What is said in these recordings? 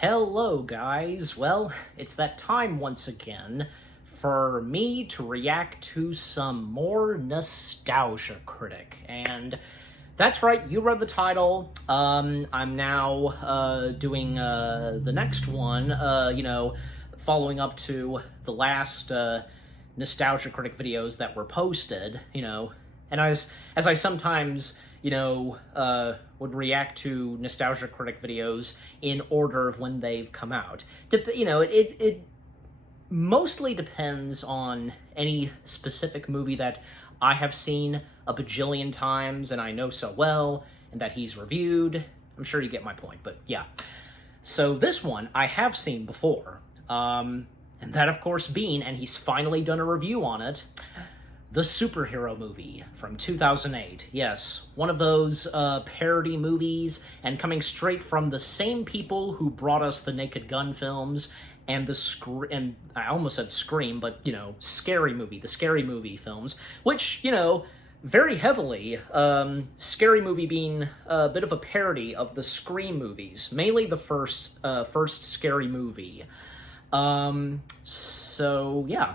Hello, guys. Well, it's that time once again for me to react to some more Nostalgia Critic. And that's right, you read the title. I'm now doing the next one, following up to the last Nostalgia Critic videos that were posted, and as I sometimes would react to Nostalgia Critic videos in order of when they've come out. It mostly depends on any specific movie that I have seen a bajillion times and I know so well, and that he's reviewed. I'm sure you get my point, but yeah. So this one I have seen before, and that of course being, and he's finally done a review on it, the superhero movie from 2008. Yes, one of those parody movies, and coming straight from the same people who brought us the Naked Gun films and and I almost said Scream, but the Scary Movie films, which very heavily, Scary Movie being a bit of a parody of the Scream movies, mainly the first Scary Movie. So yeah.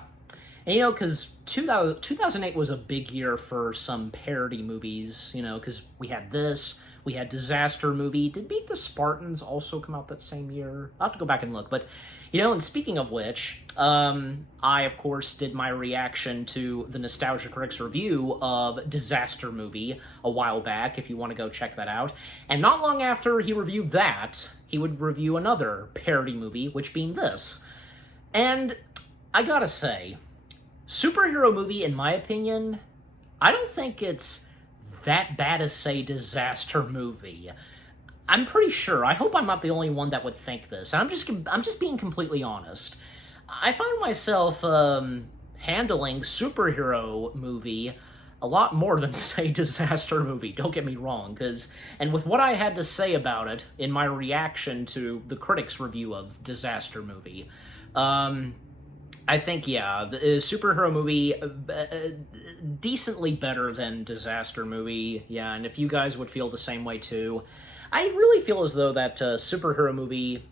And, because 2008 was a big year for some parody movies, because we had this, we had Disaster Movie. Did Beat the Spartans also come out that same year? I'll have to go back and look, but, and speaking of which, I, of course, did my reaction to the Nostalgia Critic's review of Disaster Movie a while back, if you want to go check that out. And not long after he reviewed that, he would review another parody movie, which being this. And I gotta say, superhero movie, in my opinion, I don't think it's that bad as, say, Disaster Movie. I'm pretty sure. I hope I'm not the only one that would think this. I'm just being completely honest. I found myself handling superhero movie a lot more than, say, Disaster Movie. Don't get me wrong, and with what I had to say about it in my reaction to the critics' review of Disaster Movie, I think, yeah, the superhero movie, decently better than Disaster Movie, yeah, and if you guys would feel the same way too. I really feel as though that superhero movie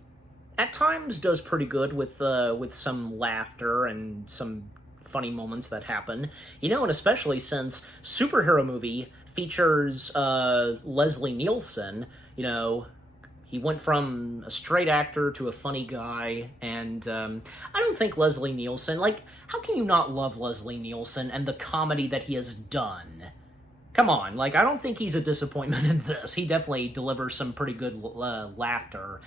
at times does pretty good with some laughter and some funny moments that happen, and especially since superhero movie features Leslie Nielsen, he went from a straight actor to a funny guy, and I don't think Leslie Nielsen, how can you not love Leslie Nielsen and the comedy that he has done? Come on, I don't think he's a disappointment in this. He definitely delivers some pretty good laughter.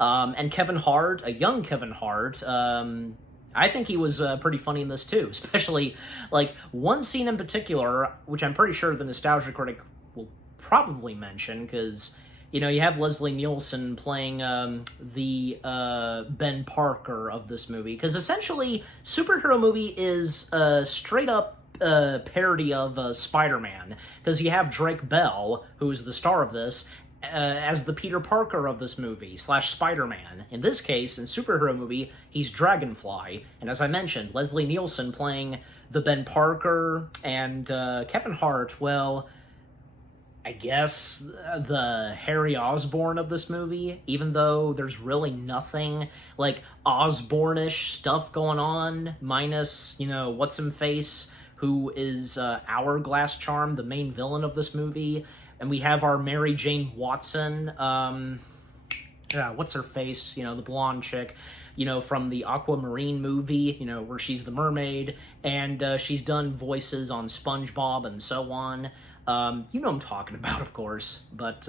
And Kevin Hart, a young Kevin Hart, I think he was pretty funny in this too, especially, one scene in particular, which I'm pretty sure the Nostalgia Critic will probably mention, because you have Leslie Nielsen playing the Ben Parker of this movie, because essentially, superhero movie is a straight-up parody of Spider-Man, because you have Drake Bell, who is the star of this, as the Peter Parker of this movie, / Spider-Man. In this case, in superhero movie, he's Dragonfly, and as I mentioned, Leslie Nielsen playing the Ben Parker, and Kevin Hart, well, I guess the Harry Osborn of this movie, even though there's really nothing Osborn-ish stuff going on, minus, What's-Him-Face, who is Hourglass Charm, the main villain of this movie, and we have our Mary Jane Watson, what's-her-face, the blonde chick, from the Aquamarine movie, where she's the mermaid, and she's done voices on SpongeBob and so on. You know what I'm talking about, of course, but,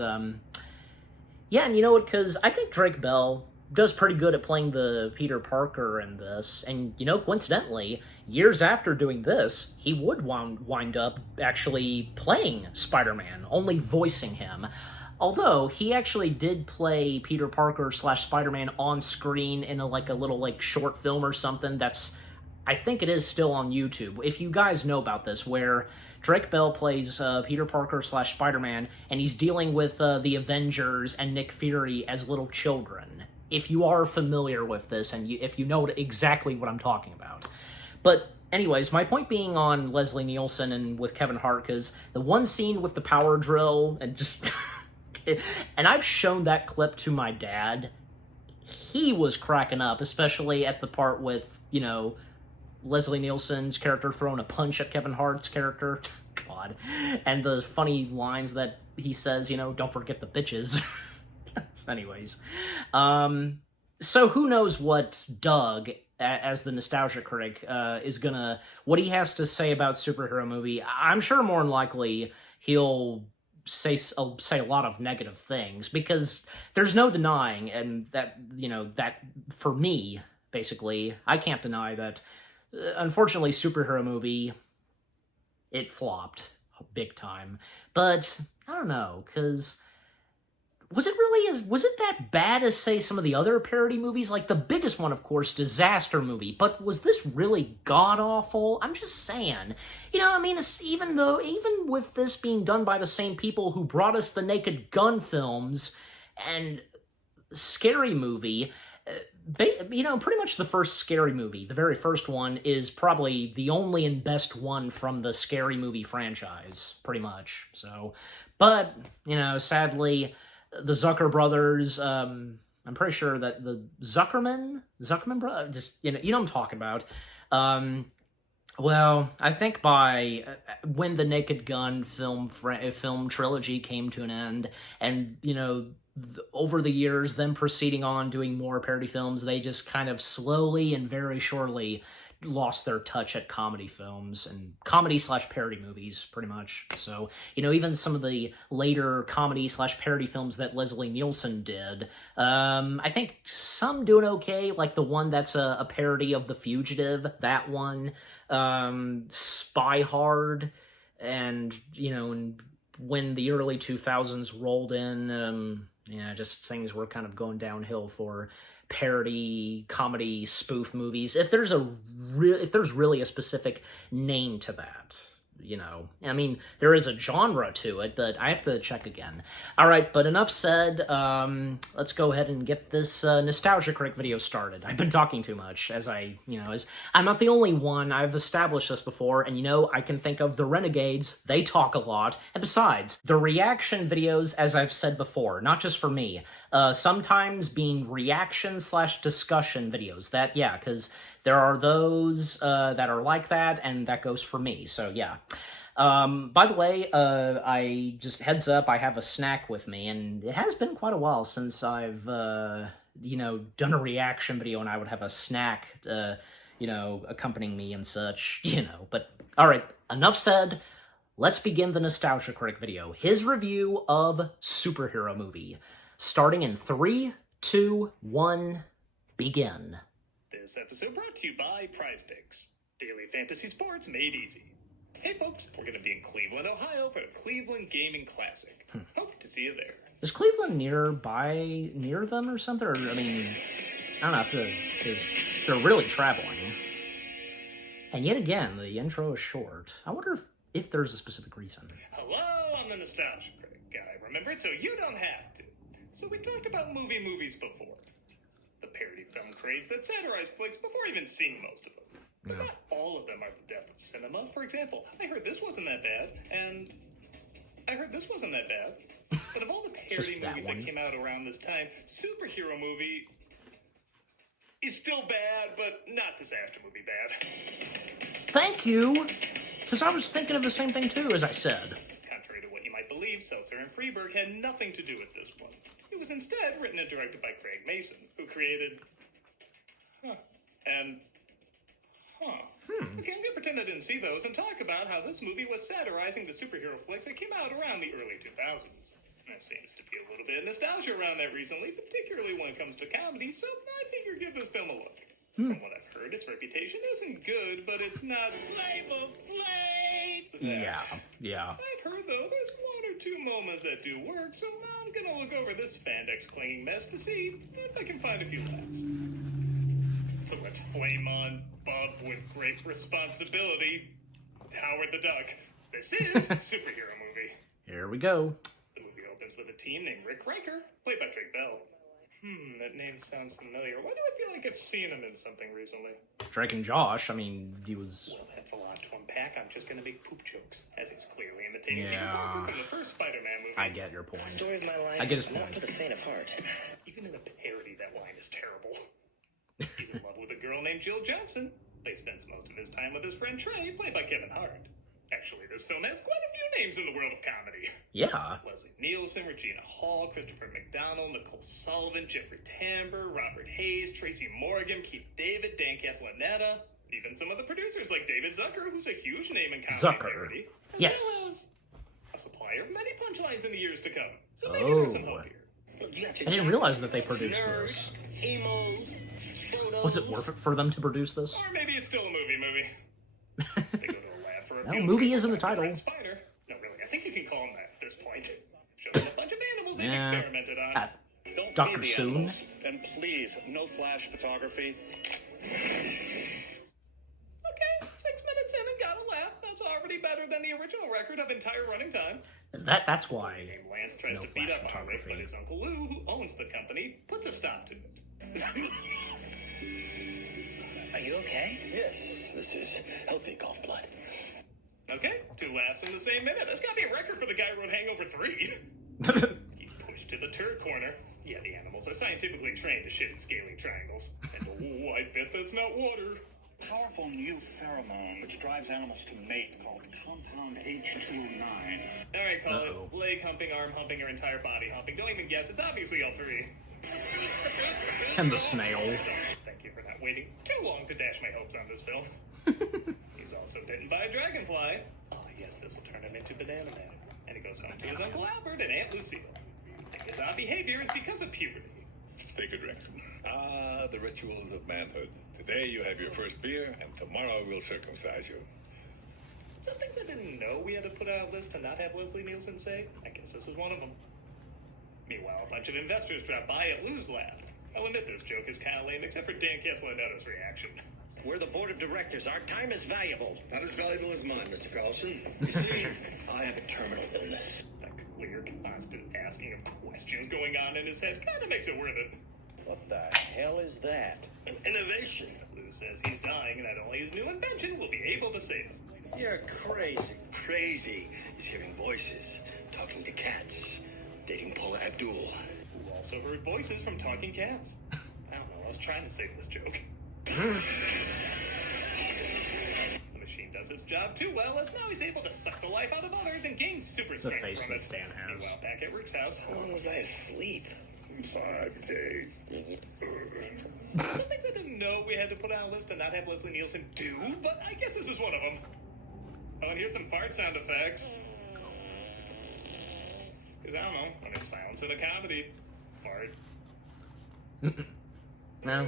yeah, and you know what, because I think Drake Bell does pretty good at playing the Peter Parker in this, and, coincidentally, years after doing this, he would wind up actually playing Spider-Man, only voicing him. Although, he actually did play Peter Parker / Spider-Man on screen in a little, short film or something that's, I think it is still on YouTube. If you guys know about this, where Drake Bell plays Peter Parker / Spider-Man, and he's dealing with the Avengers and Nick Fury as little children. If you are familiar with this, and if you know exactly what I'm talking about. But anyways, my point being on Leslie Nielsen and with Kevin Hart, because the one scene with the power drill, and just... and I've shown that clip to my dad. he was cracking up, especially at the part with, Leslie Nielsen's character throwing a punch at Kevin Hart's character. God. And the funny lines that he says, don't forget the bitches. Anyways. So who knows what Doug, as the nostalgia critic, what he has to say about superhero movie. I'm sure more than likely he'll say a lot of negative things, because there's no denying, and that, that for me, basically, I can't deny that, unfortunately, superhero movie, it flopped big time. But I don't know, because was it that bad as, say, some of the other parody movies? Like the biggest one, of course, Disaster Movie. But was this really god-awful? I'm just saying. Even with this being done by the same people who brought us the Naked Gun films and Scary Movie, pretty much the first Scary Movie, the very first one, is probably the only and best one from the Scary Movie franchise, pretty much. So, but, sadly, the Zucker brothers, I'm pretty sure that the Zuckerman brothers, just, you know what I'm talking about. Well, I think by when the Naked Gun film trilogy came to an end, and, over the years, them proceeding on doing more parody films, they just kind of slowly and very surely lost their touch at comedy films and comedy/parody movies, pretty much. So, even some of the later comedy/parody films that Leslie Nielsen did, I think some doing okay, like the one that's a parody of The Fugitive, that one, Spy Hard, and, when the early 2000s rolled in, just things were kind of going downhill for parody, comedy, spoof movies. If there's really a specific name to that, there is a genre to it, but I have to check again. All right, but enough said. Let's go ahead and get this Nostalgia Critic video started. I've been talking too much, as I'm not the only one. I've established this before, and I can think of the Renegades. They talk a lot. And besides, the reaction videos, as I've said before, not just for me, sometimes being reaction/discussion videos. Because there are those that are like that, and that goes for me, so yeah. By the way, I just, heads up, I have a snack with me, and it has been quite a while since I've, done a reaction video, and I would have a snack, accompanying me and such, but, alright, enough said. Let's begin the Nostalgia Critic video, his review of Superhero Movie, starting in 3, 2, 1, begin. This episode brought to you by Prize Picks, daily fantasy sports made easy. Hey folks, we're going to be in Cleveland, Ohio for the Cleveland Gaming Classic. Hope to see you there. Is Cleveland near them or something? Or, I don't know, because they're really traveling. And yet again, the intro is short. I wonder if there's a specific reason. Hello, I'm the Nostalgia Critic guy. Remember it so you don't have to. So we talked about movies before. The parody film craze that satirized flicks before even seeing most of them. But not all of them are the death of cinema. For example, I heard this wasn't that bad, and I heard this wasn't that bad. But of all the parody movies that came out around this time, Superhero Movie is still bad, but not Disaster Movie bad. Thank you, because I was thinking of the same thing too, as I said. Contrary to what you might believe, Seltzer and Freeberg had nothing to do with this one. It was instead written and directed by Craig Mason, who created... Okay, I'm gonna pretend I didn't see those and talk about how this movie was satirizing the superhero flicks that came out around the early 2000s. There seems to be a little bit of nostalgia around that recently, particularly when it comes to comedy, so I figured give this film a look. From what I've heard, its reputation isn't good, but it's not Flavor Flav! Yeah. I've heard, though, there's one or two moments that do work, so I'm gonna look over this spandex-clinging mess to see if I can find a few laughs. So let's flame on Bob with great responsibility, Howard the Duck. This is Superhero Movie. Here we go. The movie opens with a teen named Rick Riker, played by Drake Bell. That name sounds familiar. Why do I feel like I've seen him in something recently? Drake and Josh, he was... Well, that's a lot to unpack. I'm just gonna make poop jokes, as he's clearly imitating Peter Parker from the first Spider-Man movie. I get your point. The story of my life I get his is not point. for the faint of heart. Even in a parody, that line is terrible. He's in love with a girl named Jill Johnson. He spends most of his time with his friend Trey, played by Kevin Hart. Actually, this film has quite a few names in the world of comedy. Yeah. Leslie Nielsen, Regina Hall, Christopher McDonald, Nicole Sullivan, Jeffrey Tambor, Robert Hayes, Tracy Morgan, Keith David, Dan Castellaneta, even some of the producers like David Zucker, who's a huge name in comedy parody, as Yes. well as a supplier of many punchlines in the years to come. So maybe there's some hope here. Look, you got I your didn't realize that they produced nerds, this. emos, photos. Was it worth it for them to produce this? Or maybe it's still a movie. They go to a lab for a No, field movie trip is in the with Dr. title. Red Spider. No, really, I think you can call him that at this point. Shows them a bunch of animals they've Yeah. experimented on. Don't Dr. feed the Soon. animals. And please, no flash photography. Okay, 6 minutes in and got a laugh. That's already better than the original record of entire running time. That's why. Named Lance tries No to beat flash up on Rick, photography. but his Uncle Lou, who owns the company, puts a stop to it. Are you okay? Yes, this is healthy golf blood. Okay, 2 laughs in the same minute. That's gotta be a record for the guy who wrote Hangover 3. He's pushed to the turd corner. Yeah, the animals are scientifically trained to shit in scaly triangles. And oh, I bet that's not water. Powerful new pheromone which drives animals to mate called compound H209. Alright, call Uh-oh. it leg humping, arm humping, or entire body humping. Don't even guess, it's obviously all 3. And the snail. Thank you for not waiting too long to dash my hopes on this film. He's also bitten by a dragonfly. Oh, yes, this will turn him into Banana Man. And he goes home to his Uncle Albert and Aunt Lucille. And his odd behavior is because of puberty. Take a drink. Ah, the rituals of manhood. Today you have your first beer, and tomorrow we'll circumcise you. Some things I didn't know we had to put on a list to not have Leslie Nielsen say. I guess this is one of them. Meanwhile, a bunch of investors drop by at Lou's lab. I'll admit this joke is kind of lame, except for Dan Castellaneta's reaction. We're the board of directors. Our time is valuable. Not as valuable as mine, Mr. Carlson. You see, I have a terminal illness. That clear, constant asking of questions going on in his head kind of makes it worth it. What the hell is that? An innovation. Lou says he's dying, and that only his new invention will be able to save him. You're crazy. Crazy. He's hearing voices, talking to cats, dating Paula Abdul. Who also heard voices from talking cats. I don't know, I was trying to save this joke. The machine does its job too well, as now he's able to suck the life out of others and gain super The strength face from that it. Dan has. Meanwhile, back at Rick's house, How long was I asleep? 5 days. some things I didn't know we had to put on a list and not have Leslie Nielsen do, but I guess this is one of them. Oh, and here's some fart sound effects. Because I don't know, when there's silence in a comedy, fart. No.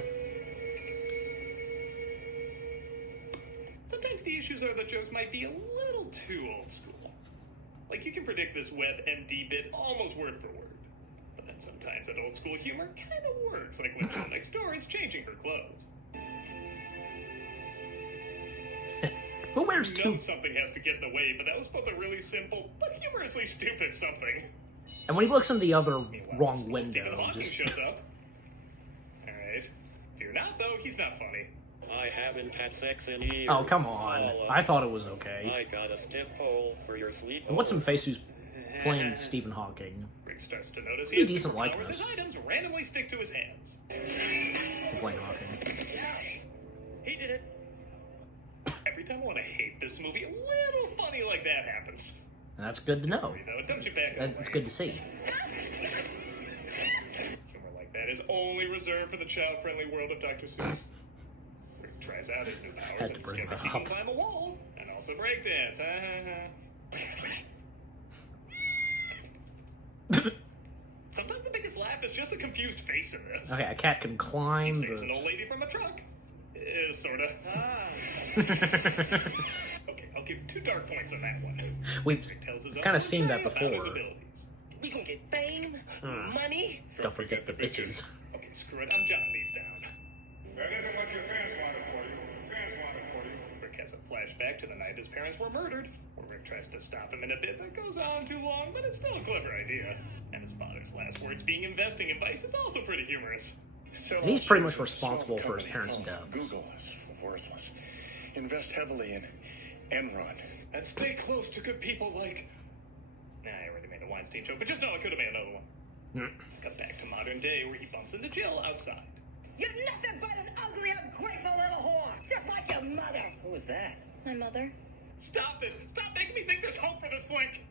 Sometimes the issues are that jokes might be a little too old school. Like, you can predict this WebMD bit almost word for word. But then sometimes that old school humor kind of works, like when Jill next door is changing her clothes. Who wears You know two? something has to get in the way, but that was both a really simple but humorously stupid something. And when he looks in the other Meanwhile, wrong school Stephen window, Hawking just shows up. Alright. Fear not, though, he's not funny. I haven't had sex in years. oh come on! Paula. I thought it was okay. I got a stiff hole for your sleep. And what's some face who's playing Stephen Hawking? Rick starts to notice Pretty he has decent superpowers as likeness. items randomly stick to his hands. Playing Hawking. He did it. Every time I want to hate this movie, a little funny like that happens. And that's good to know. You know, it dumps you back on That's good to see. Humor like that is only reserved for the child-friendly world of Dr. Seuss. Rick tries out his new powers Had and to bring discovers that he can up. climb a wall and also breakdance. Sometimes the biggest laugh is just a confused face in this. Okay, a cat can climb He saves an the. old lady from a truck. Sorta. Okay, I'll give 2 dark points on that one. We've Rick tells his kind uncle of seen that Trey about his before. abilities. We gonna get fame, money. Don't forget the bitches. Okay, screw it, I'm jotting these down. That isn't what your fans wanted for you. Fans wanted for you. Rick has a flashback to the night his parents were murdered, where Rick tries to stop him in a bit that goes on too long, but it's still a clever idea. And his father's last words being investing advice is also pretty humorous. So He's pretty much a small responsible for his company parents' called deaths. Google is worthless. Invest heavily in Enron. And stay close to good people like... Nah, I already made a Weinstein joke, but just know I could have made another one. Cut back to modern day where he bumps into Jill outside. You're nothing but an ugly, ungrateful little whore, just like your mother. Who was that? My mother. Stop it! Stop making me think there's hope for this flick!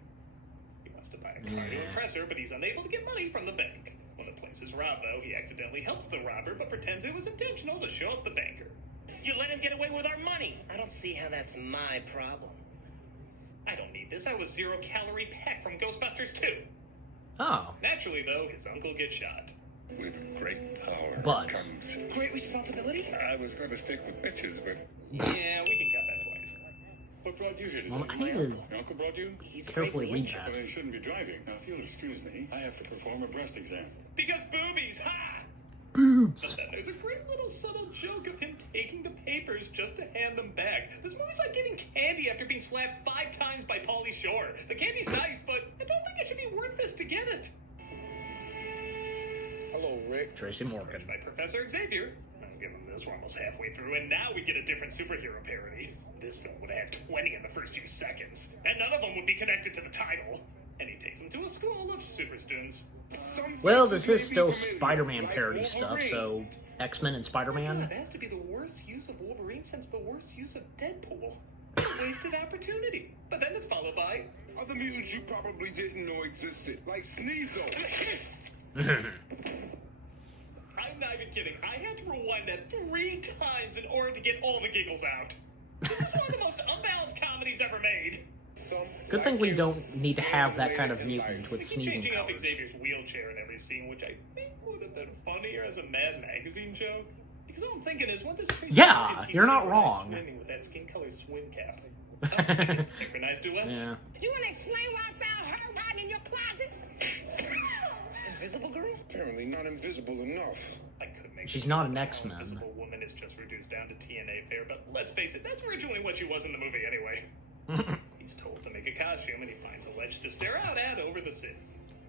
He wants to buy a car to impress her, but he's unable to get money from the bank. When the place is robbed, though, he accidentally helps the robber, but pretends it was intentional to show up the banker. You let him get away with our money. I don't see how that's my problem. I don't need this. I was 0-calorie Peck from Ghostbusters 2. Oh, Naturally, though, his uncle gets shot. With great power But- comes... Great responsibility? I was going to stick with bitches, but... Yeah, we can cut that twice. What brought you here today? well, I need to Your uncle brought you? He's a carefully great read leader. Well, that. then you shouldn't be driving. Now, if you'll excuse me, I have to perform a breast exam. Because boobies, ha! Boobs. But then there's a great little subtle joke of him taking the papers just to hand them back. This movie's like getting candy after being slapped 5 times by Pauly Shore. The candy's nice, but I don't think it should be worth this to get it. Hello, Rick. Tracy Morgan. Approached by Professor Xavier. I'll give him this, we're almost halfway through, and now we get a different superhero parody. This film would have had 20 in the first few seconds, and none of them would be connected to the title. And he takes them to a school of super students. Well, this is still Spider-Man parody stuff, so X-Men and Spider-Man. It has to be the worst use of Wolverine since the worst use of Deadpool. A wasted opportunity. But then it's followed by... Other mutants you probably didn't know existed, like Sneasel. I'm not even kidding. I had to rewind that 3 times in order to get all the giggles out. This is one of the most unbalanced comedies ever made. Good thing we don't need to have that kind of mutant with They keep sneezing changing up powers. Xavier's wheelchair in every scene, which I think would have been funnier as a Mad Magazine joke. Because all I'm thinking is, what does Tracy Yeah, Morgan teach you're not synchronized wrong. swimming with that skin-colored swim cap? Oh, I guess it's synchronized duets. Yeah. You want to explain why I found her hiding in your closet? Invisible girl? Apparently not invisible enough. I could make She's the not joke an that X-Men. Invisible Woman is just reduced down to TNA fare, but let's face it, that's originally what she was in the movie anyway. He's told to make a costume, and he finds a ledge to stare out at over the city.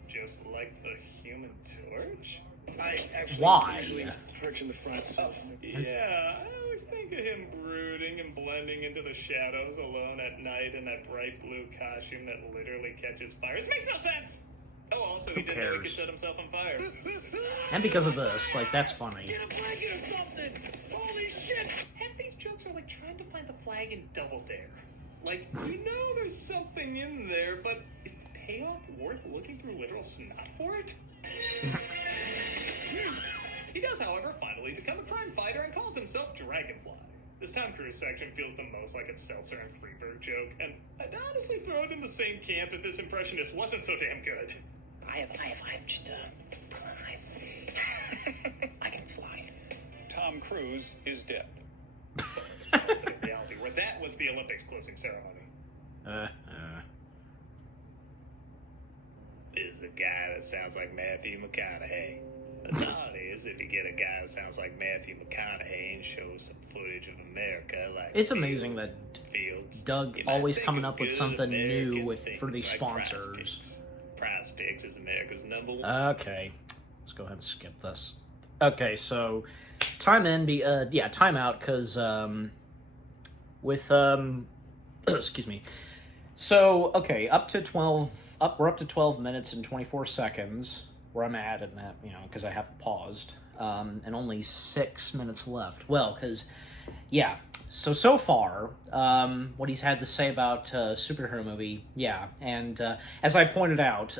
Just like the Human Torch? I actually Why? usually perch in the front, so... Yeah, I always think of him brooding and blending into the shadows alone at night in that bright blue costume that literally catches fire. This makes no sense! Oh, also, he didn't know he cares? could set himself on fire. And because of this, like, that's funny. Get a blanket or something! Holy shit! Half these jokes are like trying to find the flag in Double Dare. Like, you know there's something in there, but is the payoff worth looking through literal snot for it? He does, however, finally become a crime fighter and calls himself Dragonfly. This Tom Cruise section feels the most like a Seltzer and Freeberg joke, and I'd honestly throw it in the same camp if this impressionist wasn't so damn good. I have just, I can fly. Tom Cruise is dead. So it's alternate reality, where that was the Olympics closing ceremony. This is the guy that sounds like Matthew McConaughey. The thought is, if you get a guy that sounds like Matthew McConaughey and shows some footage of America, like It's amazing that Fields, Doug you might always think coming of up with good something new American with for things these like sponsors. Prize Picks is America's #1. Okay, let's go ahead and skip this. Okay, so time out because with excuse me. So okay, we're up to 12 minutes and 24 seconds where I'm at, and that because I haven't paused, and only 6 minutes left. Well, because so far, what he's had to say about superhero movie, and as I pointed out,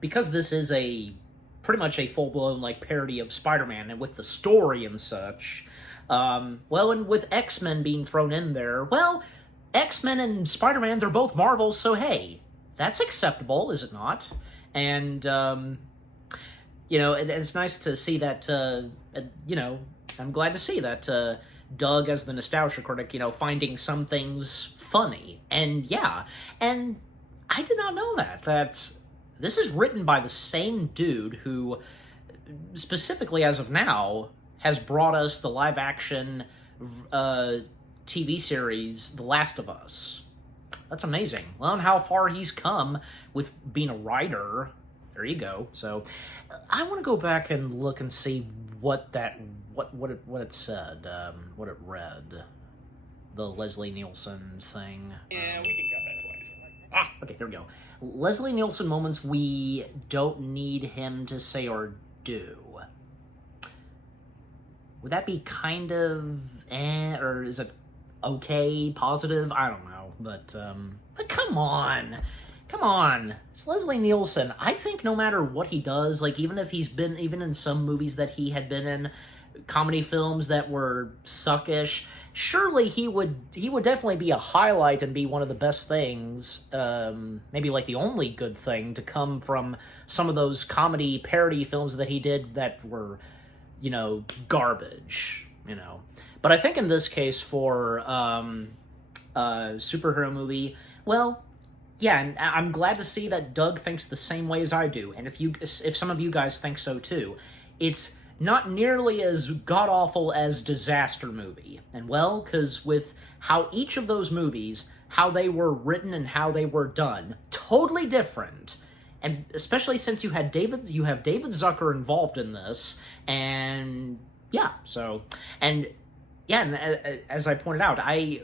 because this is pretty much a full-blown like parody of Spider-Man, and with the story and such, and with X-Men being thrown in there, X-Men and Spider-Man, they're both Marvel, so hey, that's acceptable, is it not? And it's nice to see that I'm glad to see that Doug, as the nostalgia critic, finding some things funny. And I did not know that this is written by the same dude who, specifically as of now, has brought us the live-action TV series The Last of Us. That's amazing. Well, and how far he's come with being a writer. There you go. So, I want to go back and look and see what it said, what it read. The Leslie Nielsen thing. Yeah, we can cut that twice. Okay, there we go. Leslie Nielsen moments we don't need him to say or do, would that be kind of or is it okay, positive? I don't know, but come on. Come on, it's Leslie Nielsen. I think no matter what he does, like even if he's been, even in some movies that he had been in, comedy films that were suckish, surely he would definitely be a highlight and be one of the best things, maybe like the only good thing to come from some of those comedy parody films that he did that were, you know, garbage, you know. But I think in this case for a superhero movie, well, yeah, and I'm glad to see that Doug thinks the same way as I do, and if some of you guys think so too. It's not nearly as god-awful as Disaster Movie. And well, because with how each of those movies, how they were written and how they were done, totally different. And especially since you have David Zucker involved in this, and yeah, so, and yeah, and as I pointed out, I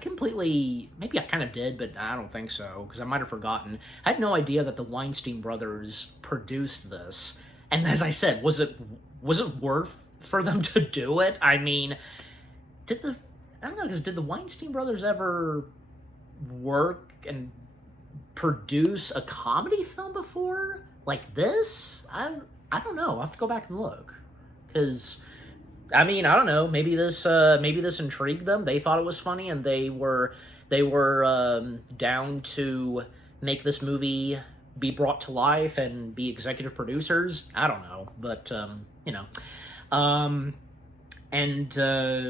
completely, maybe I kind of did, but I don't think so, because I might have forgotten. I had no idea that the Weinstein brothers produced this. And as I said, was it worth for them to do it? I mean, I don't know, because did the Weinstein brothers ever work and produce a comedy film before? Like this? I don't know. I'll have to go back and look. Because, I mean, I don't know. Maybe this intrigued them. They thought it was funny, and they were down to make this movie be brought to life and be executive producers. I don't know, but you know. And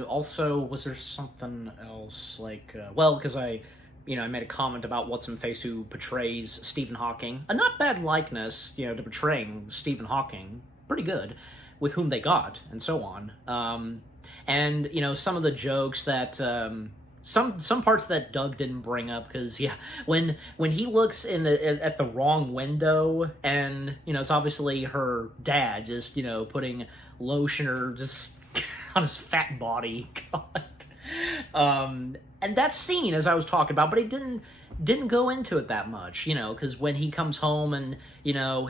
also, was there something else like? Well, because I made a comment about What's-Him-Face, who portrays Stephen Hawking. A not bad likeness, to portraying Stephen Hawking. Pretty good, with whom they got, and so on. And, some of the jokes that, some parts that Doug didn't bring up, because, yeah, when he looks at the wrong window, and, it's obviously her dad just, putting lotion or just on his fat body. God. And that scene, as I was talking about, but he didn't go into it that much, because when he comes home and,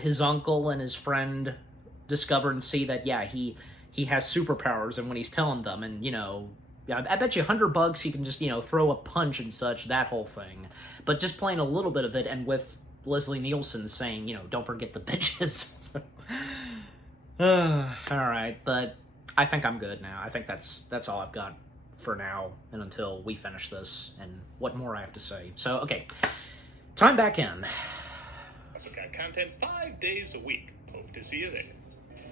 his uncle and his friend discover and see that, yeah, he has superpowers, and when he's telling them, and, I bet you $100 he can just, throw a punch and such, that whole thing. But just playing a little bit of it, and with Leslie Nielsen saying, don't forget the bitches. Alright, but I think I'm good now. I think that's all I've got for now, and until we finish this, and what more I have to say. So, okay, time back in. Also got content 5 days a week. Hope to see you there.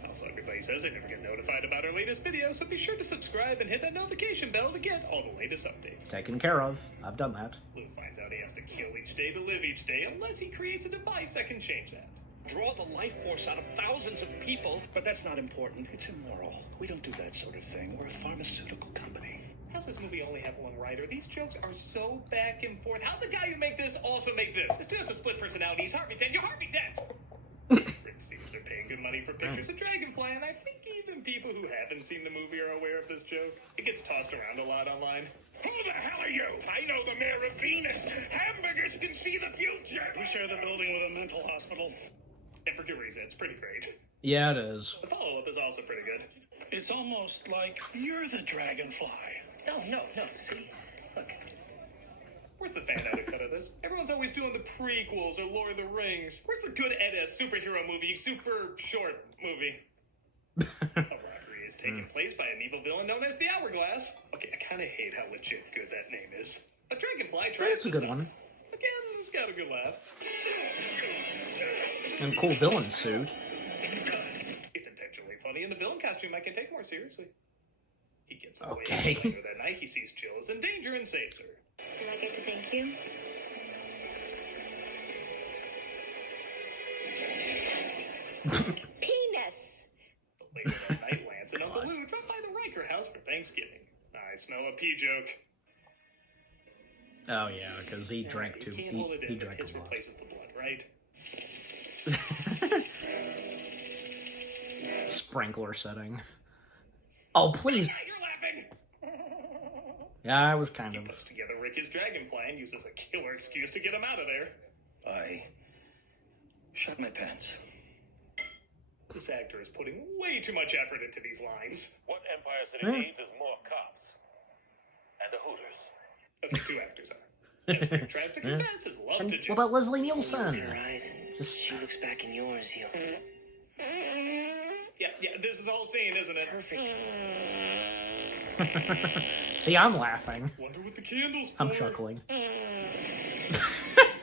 Also, everybody says they never get notified about our latest videos, so be sure to subscribe and hit that notification bell to get all the latest updates. Taken care of. I've done that. Lou finds out he has to kill each day to live each day, unless he creates a device that can change that. Draw the life force out of thousands of people, but that's not important. It's immoral. We don't do that sort of thing. We're a pharmaceutical company. How's this movie only have one writer? These jokes are so back and forth. How'd the guy who made this also make this? This dude has a split personality. He's Harvey Dent. You're Harvey Dent! It seems they're paying good money for pictures of Dragonfly, and I think even people who haven't seen the movie are aware of this joke. It gets tossed around a lot online. Who the hell are you? I know the mayor of Venus. Hamburgers can see the future. We share the building with a mental hospital. And for good reason, it's pretty great. Yeah, it is. The follow-up is also pretty good. It's almost like you're the Dragonfly. No. See? Look. Where's the fan-edit cut of this? Everyone's always doing the prequels or Lord of the Rings. Where's the good edit superhero movie, super short movie? A robbery is taking place by an evil villain known as the Hourglass. Okay, I kind of hate how legit good that name is. But Dragonfly tries That's a to good one. Again, it's got a good laugh. And cool villain suit. It's intentionally funny, and the villain costume I can take more seriously. He gets away Okay. later that night. He sees Jill is in danger and saves her. Do I get to thank you? Penis. But later that night, Lance and Uncle Lou drop by the Riker house for Thanksgiving. I smell a pee joke. Oh yeah, because he drank too. You can't hold it He in, but drank his a lot. replaces the blood, right? Sprinkler setting. Oh please. Yeah, you're laughing! Yeah, I was kind He of. puts together Ricky's Dragonfly and uses a killer excuse to get him out of there. I shot my pants. This actor is putting way too much effort into these lines. What Empire City needs is more cops. And a Hooters. Okay, 2 actors are. As Rick tries to confess his love And to what Jill. about Leslie Look Nielsen? in her eyes. She looks back in yours. You Yeah, this is all scene, isn't it? perfect. See, I'm laughing. Wonder what the candle's I'm for. chuckling. How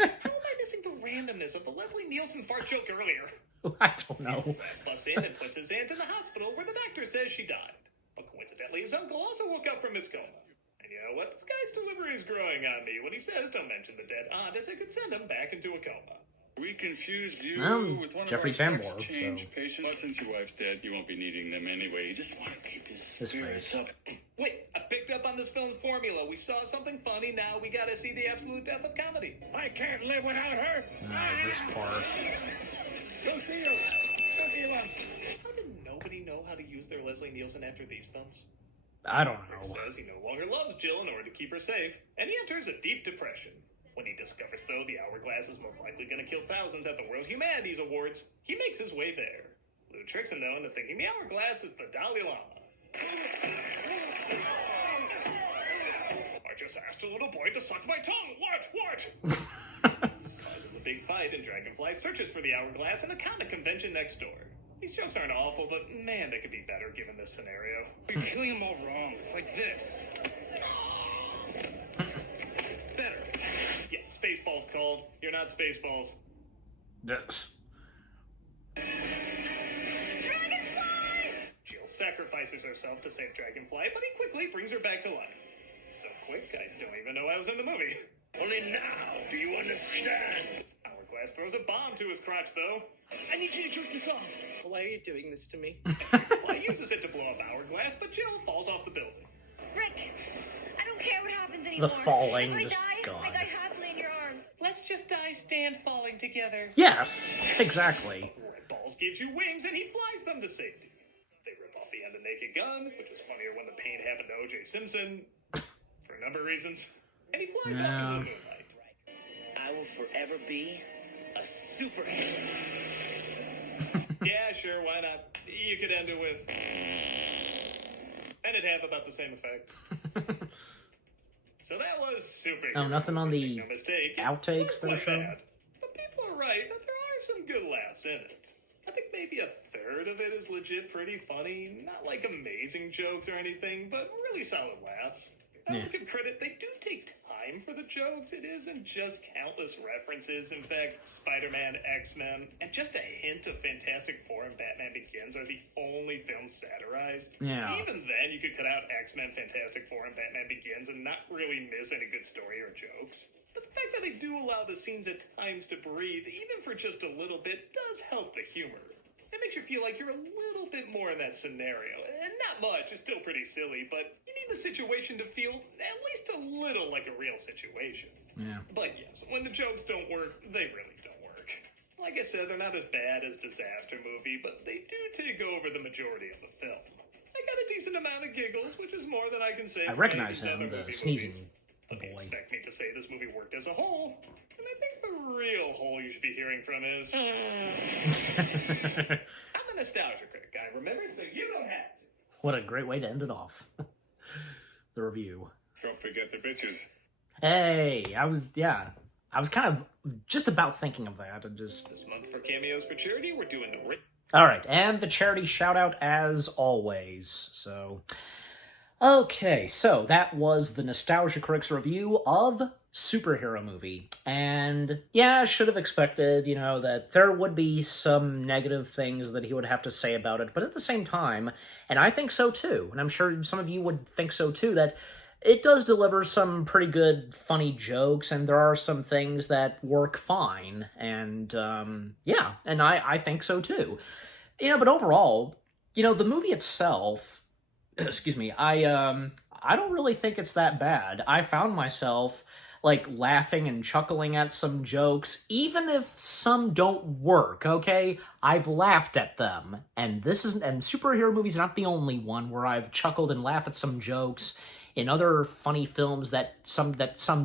am I missing the randomness of the Leslie Nielsen fart joke earlier? I don't know. Glass busts in and puts his aunt in the hospital where the doctor says she died. But coincidentally, his uncle also woke up from his coma. And you know what? This guy's delivery is growing on me when he says don't mention the dead aunt, as it could send him back into a coma. We confused you with one Jeffrey of our Tambor, sex change so- patients. But since your wife's dead, you won't be needing them anyway. You just want to keep his His spirits face. up. Wait, I picked up on this film's formula. We saw something funny, now we gotta see the absolute death of comedy. I can't live without her. This part. Go see her. How did nobody know how to use their Leslie Nielsen after these films? I don't Rick know. says he no longer loves Jill in order to keep her safe, and he enters a deep depression. When he discovers, though, the hourglass is most likely going to kill thousands at the World Humanities Awards, he makes his way there. Lou tricks him, though, into thinking the hourglass is the Dalai Lama. I just asked a little boy to suck my tongue. What? This causes a big fight, and Dragonfly searches for the hourglass in a comic convention next door. These jokes aren't awful, but man, they could be better given this scenario. You're killing them all wrong. It's like this. Better. Yeah, Spaceballs called. You're not Spaceballs. This. Jill sacrifices herself to save Dragonfly, but he quickly brings her back to life. So quick, I don't even know I was in the movie. Only now do you understand. Hourglass throws a bomb to his crotch, though. I need you to jerk this off. Why are you doing this to me? Dragonfly uses it to blow up Hourglass, but Jill falls off the building. Rick, I don't care what happens anymore. The falling, If I just die, gone. I die happily in your arms. Let's just die stand falling together. Yes, exactly. Red Balls gives you wings, and he flies them to safety. They rip off the end of Naked Gun, which was funnier when the pain happened to O.J. Simpson, for a number of reasons. And he flies off into the moonlight. I will forever be a superhero. Yeah, sure, why not? You could end it with... And it'd have about the same effect. So that was super. Oh, nothing on the no mistake. outtakes It they're was showing? bad. But people are right that there are some good laughs in it. I think maybe a third of it is legit pretty funny. Not like amazing jokes or anything, but really solid laughs. I also give credit, they do take time for the jokes. It isn't just countless references. In fact, Spider-Man, X-Men, and just a hint of Fantastic Four and Batman Begins are the only films satirized. Yeah. Even then, you could cut out X-Men, Fantastic Four, and Batman Begins and not really miss any good story or jokes. But the fact that they do allow the scenes at times to breathe, even for just a little bit, does help the humor. It makes you feel like you're a little bit more in that scenario. And not much, it's still pretty silly, but you need the situation to feel at least a little like a real situation. Yeah. But yes, when the jokes don't work, they really don't work. Like I said, they're not as bad as Disaster Movie, but they do take over the majority of the film. I got a decent amount of giggles, which is more than I can say I for recognize any of him, these other the movie sneezing movies. But they boy. expect me to say this movie worked as a whole. And I think the real whole you should be hearing from is... I'm a nostalgia critic, guy, remember? So you don't have to. What a great way to end it off. The review. Don't forget the bitches. Hey, I was kind of just about thinking of that and just... This month for Cameos for Charity, we're doing the... Alright, and the charity shout-out as always, so... Okay, so that was the Nostalgia Critics review of Superhero Movie. And yeah, I should have expected, that there would be some negative things that he would have to say about it, but at the same time, and I think so too, and I'm sure some of you would think so too, that it does deliver some pretty good, funny jokes, and there are some things that work fine, and yeah, and I think so too. But overall, the movie itself... Excuse me, I don't really think it's that bad. I found myself, laughing and chuckling at some jokes, even if some don't work, okay? I've laughed at them, and superhero movies are not the only one where I've chuckled and laughed at some jokes in other funny films that some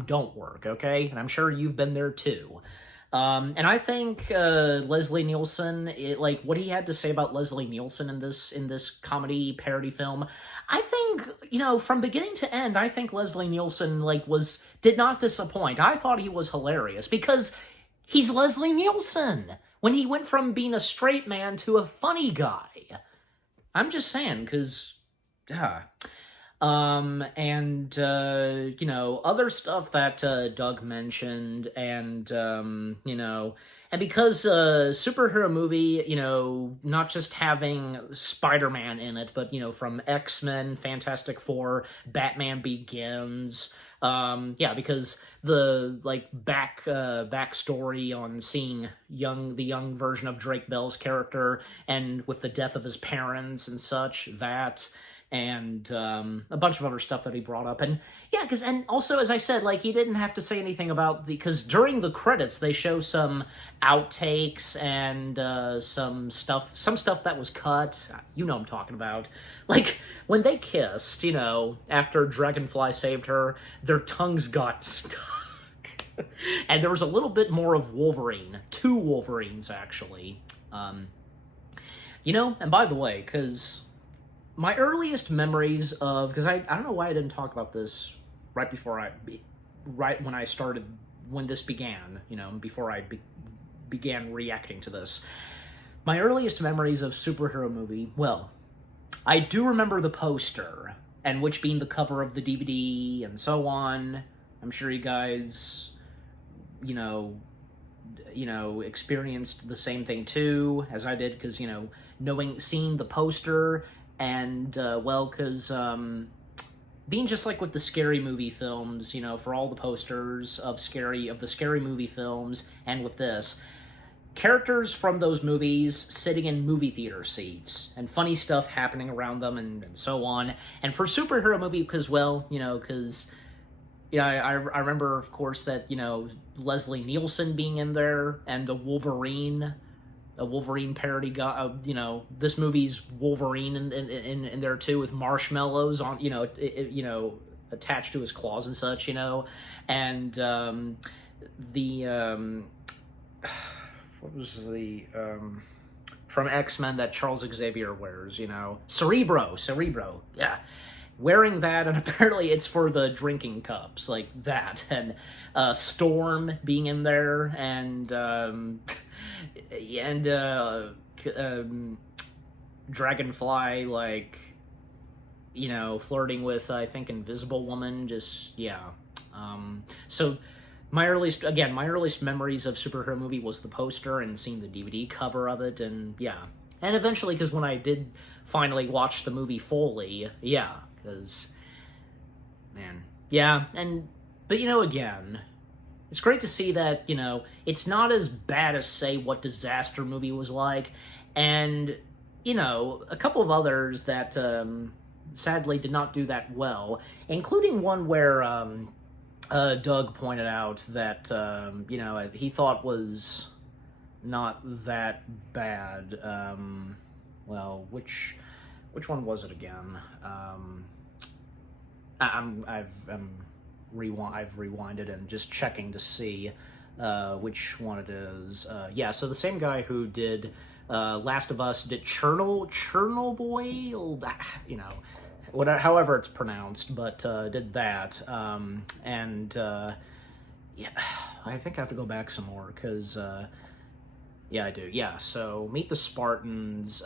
don't work, okay? And I'm sure you've been there too. And I think Leslie Nielsen, like what he had to say about Leslie Nielsen in this comedy parody film, I think, you know, from beginning to end, I think Leslie Nielsen did not disappoint. I thought he was hilarious because he's Leslie Nielsen when he went from being a straight man to a funny guy. I'm just saying, because, you know, other stuff that Doug mentioned, and, you know, and because superhero movie, you know, not just having Spider-Man in it, but, you know, from X-Men, Fantastic Four, Batman Begins, yeah, because the, like, backstory on seeing the young version of Drake Bell's character, and with the death of his parents and such, that, and a bunch of other stuff that he brought up. And yeah, and also, as I said, like, he didn't have to say anything about because during the credits they show some outtakes and some stuff that was cut. You know what I'm talking about. Like, when they kissed, you know, after Dragonfly saved her, their tongues got stuck. And there was a little bit more of Wolverine. 2 Wolverines, actually. You know, and by the way, because my earliest memories of, because I don't know why I didn't talk about this right when this began, you know, before I began reacting to this. My earliest memories of superhero movie, well, I do remember the poster, and which being the cover of the DVD and so on. I'm sure you guys, you know, experienced the same thing too, as I did, because, you know, seeing the poster. And, well, because, being just like with the scary movie films, you know, for all the posters of the scary movie films, and with this, characters from those movies sitting in movie theater seats, and funny stuff happening around them, and so on. And for superhero movie, because, well, you know, because, yeah, I remember, of course, that, you know, Leslie Nielsen being in there, and a Wolverine parody guy, you know, this movie's Wolverine in there too, with marshmallows on, you know, you know, attached to his claws and such, you know, and what was the from X-Men that Charles Xavier wears, you know, Cerebro, yeah. Wearing that, and apparently it's for the drinking cups, like that, and Storm being in there, and Dragonfly, like, you know, flirting with, I think, Invisible Woman, just, yeah. So, my earliest memories of superhero movie was the poster and seeing the DVD cover of it, and, yeah. And eventually, because when I did finally watch the movie fully, yeah, because, man, yeah, but, you know, again, it's great to see that, you know, it's not as bad as, say, what Disaster movie was like, and, you know, a couple of others that, sadly did not do that well, including one where, Doug pointed out that, you know, he thought was not that bad. Well, which one was it again? I've rewinded and just checking to see which one it is. Yeah, so the same guy who did Last of Us did Chernobyl, you know, however it's pronounced, but did that. Yeah, I think I have to go back some more, because, yeah, I do. Yeah, so Meet the Spartans,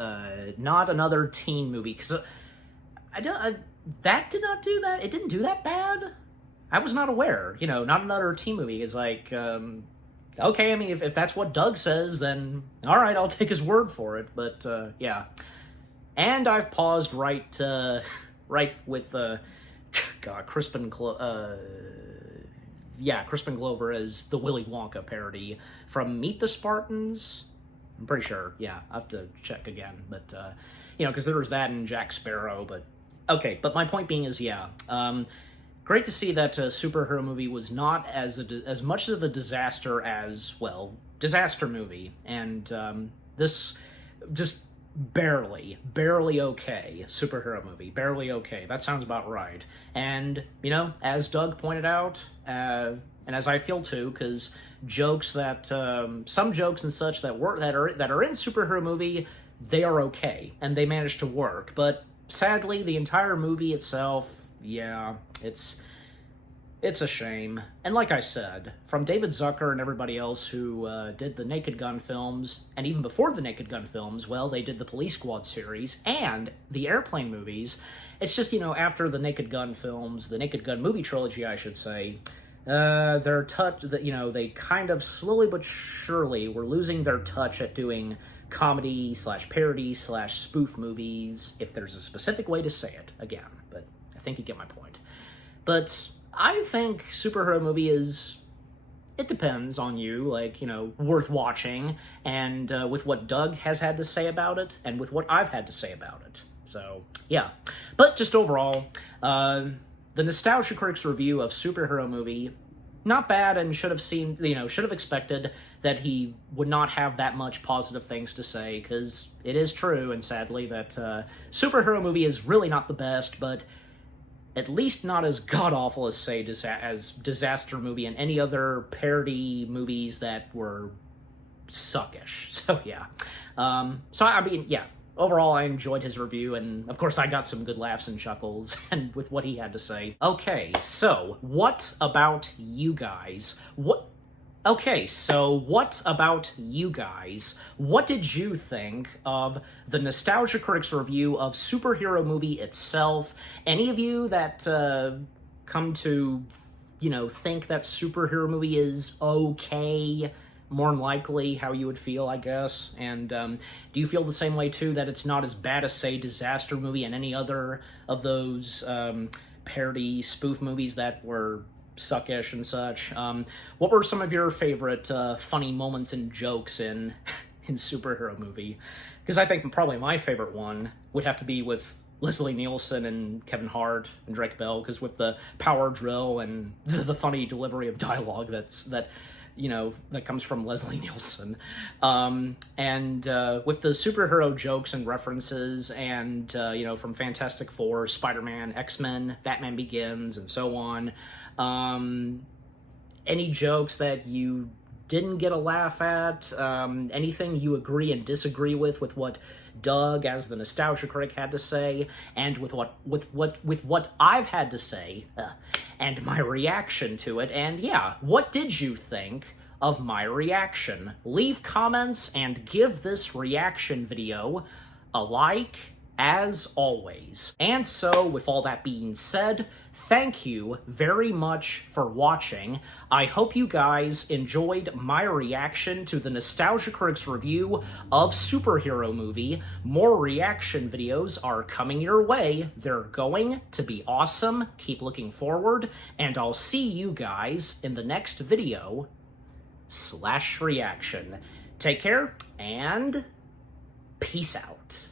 not another teen movie, because that did not do that. It didn't do that bad. I was not aware, you know, not another teen movie. It's like, okay, I mean, if that's what Doug says, then all right, I'll take his word for it. But, yeah. And I've paused right with, God, Crispin Glover as the Willy Wonka parody from Meet the Spartans. I'm pretty sure, yeah, I have to check again. But, you know, because there was that in Jack Sparrow, but, okay, but my point being is, yeah, great to see that a superhero movie was not as much of a disaster as, well, Disaster movie, and this just barely okay superhero movie, barely okay. That sounds about right. And, you know, as Doug pointed out, and and as I feel too, because jokes that some jokes and such that are in superhero movie, they are okay and they manage to work. But sadly, the entire movie itself, yeah, it's a shame. And like I said, from David Zucker and everybody else who did the Naked Gun films, and even before the Naked Gun films, well, they did the Police Squad series and the Airplane movies. It's just, after the Naked Gun films, the Naked Gun movie trilogy, I should say, they kind of slowly but surely were losing their touch at doing comedy / parody / spoof movies, if there's a specific way to say it, again, but I think you get my point. But I think superhero movie it depends on you, worth watching, and with what Doug has had to say about it, and with what I've had to say about it. So, yeah. But just overall, the Nostalgia Critic's review of superhero movie, not bad, and should have expected that he would not have that much positive things to say, because it is true, and sadly, that superhero movie is really not the best, but at least not as god-awful as, say, as Disaster Movie and any other parody movies that were suckish. So, yeah. Overall, I enjoyed his review, and of course I got some good laughs and chuckles and with what he had to say. Okay, so what about you guys? What did you think of the Nostalgia Critics review of superhero movie itself? Any of you that come to, think that superhero movie is okay? More than likely how you would feel, I guess. And do you feel the same way, too, that it's not as bad as, say, Disaster Movie and any other of those parody spoof movies that were suckish and such? What were some of your favorite funny moments and jokes in superhero movie? Because I think probably my favorite one would have to be with Leslie Nielsen and Kevin Hart and Drake Bell, because with the power drill and the funny delivery of dialogue that comes from Leslie Nielsen. And with the superhero jokes and references and, from Fantastic Four, Spider-Man, X-Men, Batman Begins, and so on. Any jokes that you didn't get a laugh at? Anything you agree and disagree with what Doug, as the Nostalgia Critic, had to say, and with what I've had to say, and my reaction to it, and yeah, what did you think of my reaction? Leave comments and give this reaction video a like, as always. And so, with all that being said, thank you very much for watching. I hope you guys enjoyed my reaction to the Nostalgia Critics review of superhero movie. More reaction videos are coming your way. They're going to be awesome. Keep looking forward, and I'll see you guys in the next video / reaction. Take care, and peace out.